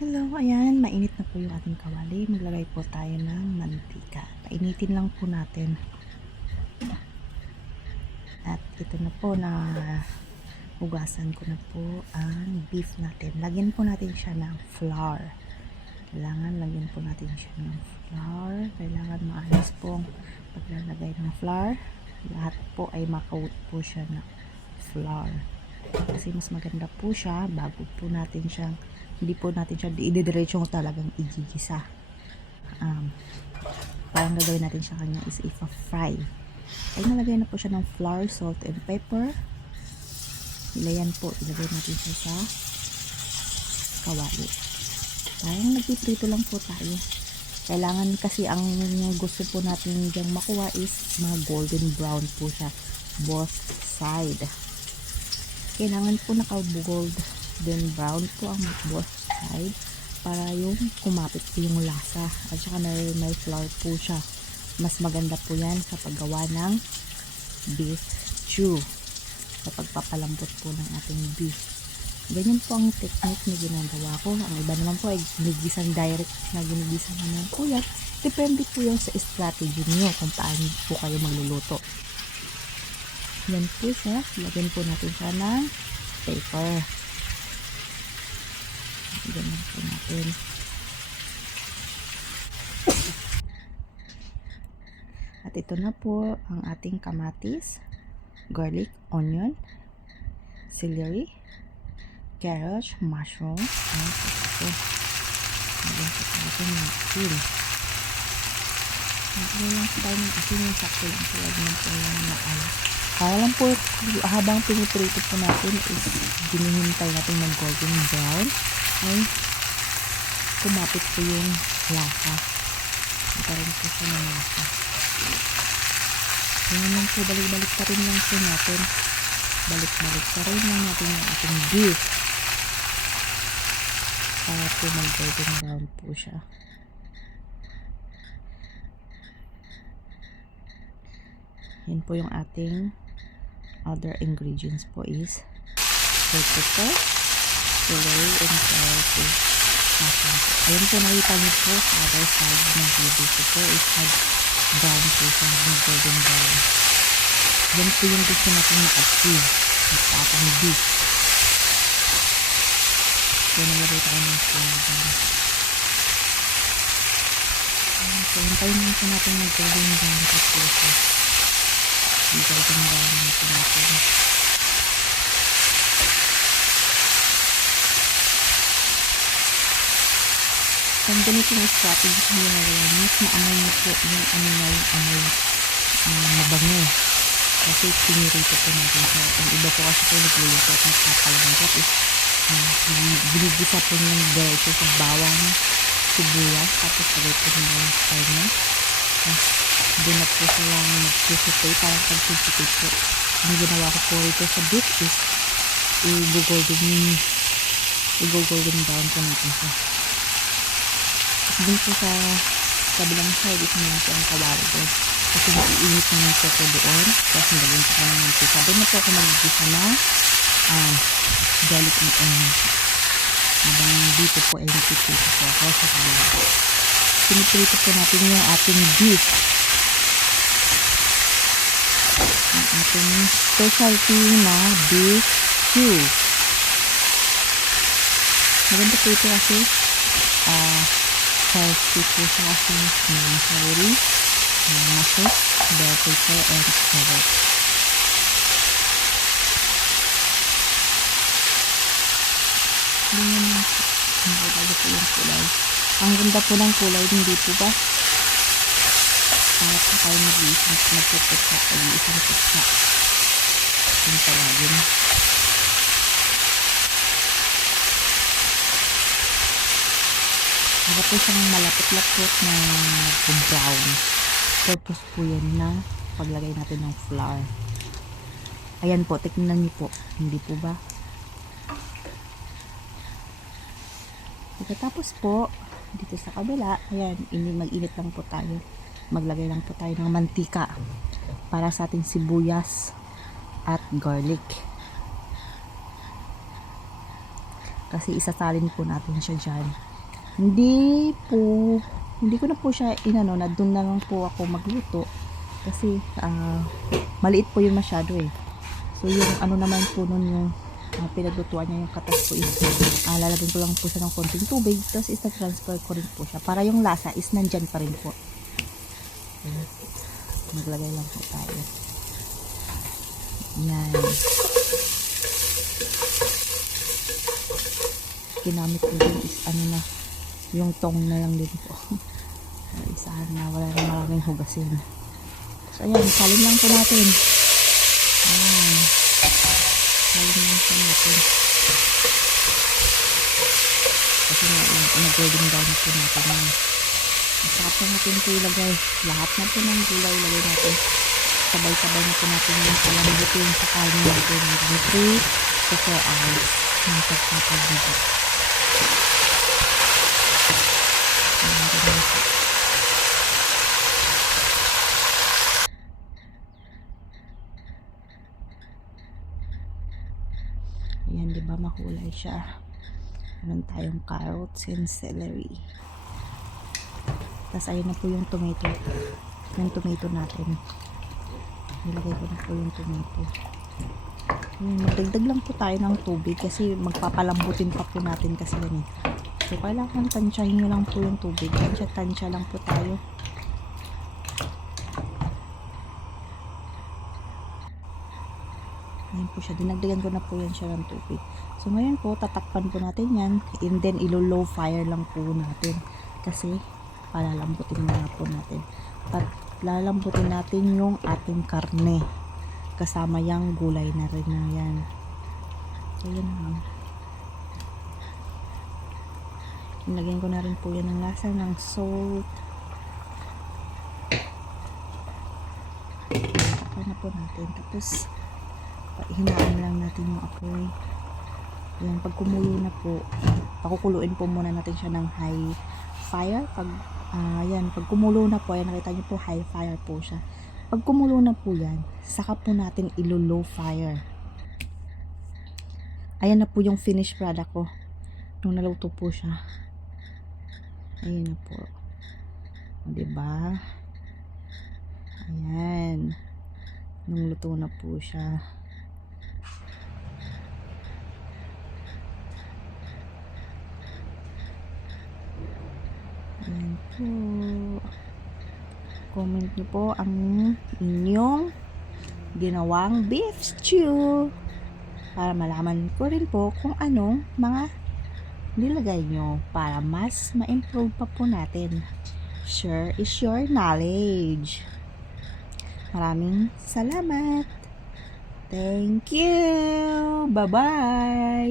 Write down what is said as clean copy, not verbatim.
Hello, ayan, mainit na po yung ating kawali. Maglagay po tayo ng mantika. Painitin lang po natin. At ito na po na hugasan ko na po ang beef natin. Lagyan po natin siya ng flour. Kailangan lagyan po natin siya ng flour. Kailangan maayos pong paglalagay ng flour. Lahat po ay makaut po siya ng flour. Kasi mas maganda po siya bago po natin siyang hindi po natin siya ididiretso talagang igigisa. Parang gagawin natin siya kanya is ipa-fry. Ay nalagay na po siya ng flour, salt, and pepper. Ilayan po, ilagay natin siya sa kawali. Parang nagpiprito lang po tayo. Kailangan kasi ang gusto po natin diyang makuha is mga golden brown po siya. Both side. Kailangan po naka-golden brown po ang both side para yung kumapit po yung lasa. At saka na may flour po siya. Mas maganda po yan sa paggawa ng beef stew. Sa pagpapalambot po ng ating beef. Ganyan po ang technique na ginagawa ko. Ang iba naman po ay ginigisan direct na ginigisan naman po yan. Depende po yan sa strategy niyo kung paano po kayo magluluto. Yan po siya. Lagyan po natin siya ng paper. Ganyan po natin. At ito na po ang ating kamatis, garlic, onion, celery, carrots, mushroom, and ito. Lagyan po natin ng asin. Lagyan lang po tayo ng asin yung sakto lang po. Lagyan po lang na alas. Para lang po, habang piniprito po natin is ginihintay natin ng golden brown ay kumapit po yung lasa. Nagkaroon po siya ng lasa. Ganyan lang po, balik-balik pa rin lang po natin. Balik-balik pa rin lang natin yung ating beef. Para po mag-golden brown po siya. Yan po yung ating other ingredients po is pepper, celery, and carrot. Ayun po, nakita niyo po sa other side ng video ko po is brown po siya, golden brown. Yan po yung gusto natin ma-achieve sa ating beef. So, nalagay tayo ng flavor. So, hintayin lang po natin mag-golden brown po siya. Golden brown po natin. Kung ganito yung strategy kung ginagawa, mas maamoy niyo po yung amoy mabango. Kasi pinirito po natin siya. Ang iba po kasi po nagluluto at nagpapalangkat is binigisa po yung diretso sa bawang sibuyas. Tapos pagay po nila yung kanya. Doon na po silang mag-susitay. Parang pag-susitay po. Ang ginawa ko po rito sa beef is i-golden brown po natin siya. Dun po sa kabilang side is meron po ang kawali doon. Kasi naiinit naman po ko doon. Tapos nilagyan po ko ng mantika. Doon na po ako magigisa na garlic and onion. Habang dito po ay nagpiprito po ako sa kabila. Piniprito po natin yung ating beef. Ang ating specialty na beef stew. Maganda po ito kasi healthy po siya kasi may celery, mushroom, bell pepper, and carrot. Ganyan lang po. Ang ganda po yung kulay. Ang ganda po ng kulay, hindi po ba? Para po tayo mag-iisang putsa. Yung tawagin. Para po siyang malapit-lapit na nag-brown. Purpose po yan na paglagay natin ng flour. Ayan po, tignan niyo po. Hindi po ba? Pagkatapos po, dito sa kabila, ayan, mag-init lang po tayo. Maglagay lang po tayo ng mantika para sa ating sibuyas at garlic. Kasi isasalin po natin siya dyan. Hindi ko na po siya inano na doon na lang po ako magluto kasi maliit po yun masyado eh. So yung ano naman po nun yung pinaglutuan niya yung katas po is lalagyan ko lang po siya ng konting tubig tapos transfer ko rin po siya para yung lasa is nandyan pa rin po. Maglagay lang po tayo. Yan. Ginamit ko din is ano na yung tong na lang din po. Isahan na wala na maraming hugasin. So ayan, salin lang po natin. Ayan. Salin lang po natin. Kasi nag-golden brown na po natin. Masarap na natin ito ilagay. Lahat na po ng gulay ilagay natin. Sabay-sabay na po natin yung palambutin sa kanin natin. 3 to 4 hours. Yung pagpapagbigot. Ayan, diba makulay siya. Meron tayong carrots and celery. Tapos ayun na po yung tomato. Yung tomato natin. Nilagay ko na po yung tomato. Magdagdag lang po tayo ng tubig kasi magpapalambutin pa po natin kasi yan eh. So kailangan tansyahin nyo lang po yung tubig. Tansya lang po tayo. Ayan po siya. Dinagdagan ko na po yan siya ng tubig. So ngayon po, tatakpan po natin yan. And then ilo-low fire lang po natin. Kasi palalambutin na po natin. At lalambutin natin yung ating karne. Kasama yung gulay na rin na yan. So yun lang. Nilagyan ko na rin po yan ng lasa ng salt. Takpan na po natin. Tapos hinaan lang natin yung apoy. Yan, pag kumulo na po, pakukuluin po muna natin siya ng high fire. Pag kumulo na po, ayan, nakita nyo po, high fire po siya. Pag kumulo na po yan, saka po natin ilo-low fire. Ayan na po yung finished product ko. Nung naluto po siya. Ayan na po. Diba? Ayan. Nung luto na po siya. Ayan po. Comment nyo po ang inyong ginawang beef stew. Para malaman ko rin po kung anong mga nilagay nyo para mas ma-improve pa po natin. Share is your knowledge. Maraming salamat. Thank you. Bye-bye.